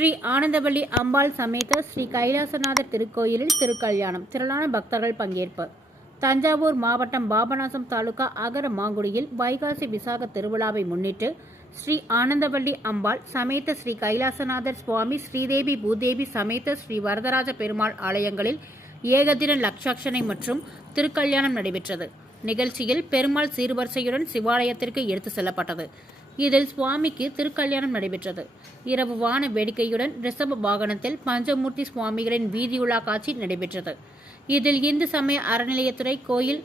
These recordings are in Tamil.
ஸ்ரீ ஆனந்தவள்ளி அம்பாள் சமேத ஸ்ரீ கைலாசநாதர் திருக்கோயிலில் திருக்கல்யாணம். திரளான பக்தர்கள் பங்கேற்பு. தஞ்சாவூர் மாவட்டம் பாபநாசம் தாலுகா அகர மாங்குடியில் வைகாசி விசாக திருவிழாவை முன்னிட்டு ஸ்ரீ ஆனந்தவள்ளி அம்பாள் சமேத ஸ்ரீ கைலாசநாதர் சுவாமி ஸ்ரீதேவி பூதேவி சமேத ஸ்ரீ வரதராஜ பெருமாள் ஆலயங்களில் ஏகதின லட்சாட்சணை மற்றும் திருக்கல்யாணம் நடைபெற்றது. நிகழ்ச்சியில் பெருமாள் சீர்வரிசையுடன் சிவாலயத்திற்கு எடுத்து செல்லப்பட்டது. இதில் சுவாமிக்கு திருக்கல்யாணம் நடைபெற்றது. இரவு வான வேடிக்கையுடன் ரிஷப வாகனத்தில் பஞ்சமூர்த்தி சுவாமிகளின் வீதியுலா காட்சி நடைபெற்றது. இதில் இந்து சமய அறநிலையத்துறை கோயில்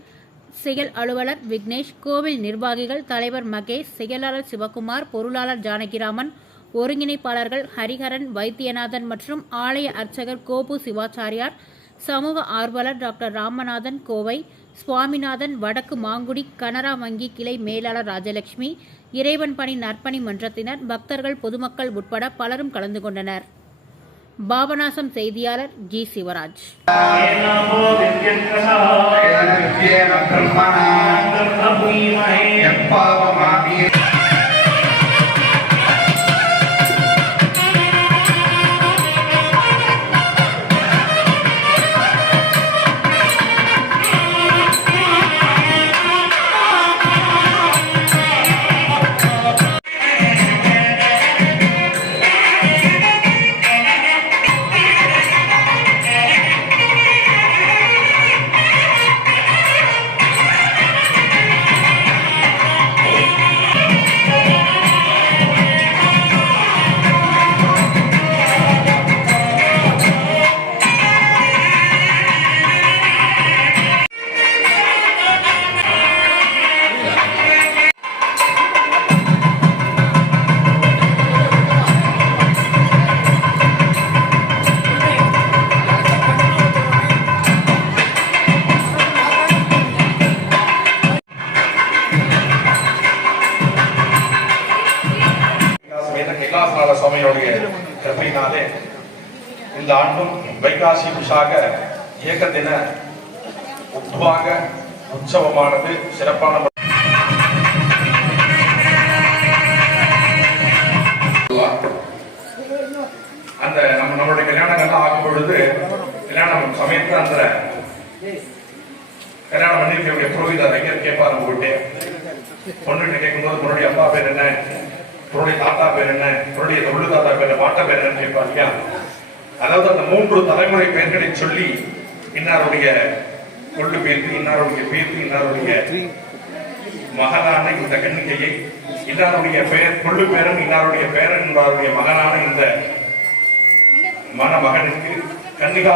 செயல் அலுவலர் விக்னேஷ் கோவில் நிர்வாகிகள் தலைவர் மகேஷ் செயலாளர் சிவகுமார் பொருளாளர் ஜானகிராமன் ஒருங்கிணைப்பாளர்கள் ஹரிஹரன் வைத்தியநாதன் மற்றும் ஆலய அர்ச்சகர் கோபு சிவாச்சாரியார் சமூக ஆர்வலர் டாக்டர் ராமநாதன் கோவை சுவாமிநாதன் வடக்கு மாங்குடி கனரா வங்கி கிளை மேலாளர் ராஜலட்சுமி இறைவன் பணி நற்பணி மன்றத்தினர் பக்தர்கள் பொதுமக்கள் உட்பட பலரும் கலந்து கொண்டனர். பாபநாசம் செய்தியாளர் ஜி சிவராஜ். नमो ஏகநாதநாத சுவாமியோடைய கிருப்பையினாலே இந்த ஆண்டும் வைகாசி விசாக இயக்க தின உத்வாக உற்சவமானது சிறப்பான அந்த நம்ம நம்மளுடைய கல்யாணங்கள்லாம் ஆகும் பொழுது கல்யாணம் சமயத்துல அந்த கல்யாணம் பண்ணி புரோகிதர் வைக்கிற கேட்பாரு உங்கள்கிட்ட பொண்ணுகிட்ட கேட்கும்போது பொண்ணுடைய அப்பா பேர் என்ன? உன்னுடைய தாத்தா பேர் என்ன? உன்னுடைய தொழில் தாத்தா பேர் என்ன, பாட்டா பேர் என்னன்னு கேட்பார் இல்லையா அதாவது அந்த மூன்று தலைமுறை பெயர்களை சொல்லி இன்னாருடைய கொள்ளு பேருக்கு இன்னாருடைய பேருக்கு இன்னாருடைய மகனான இந்த கன்னிகையை இன்னாருடைய பெயர் கொள்ளு பேரன் இன்னாருடைய பேரன் என்பவருடைய மகனான இந்த மணமகனுக்கு கன்னிகா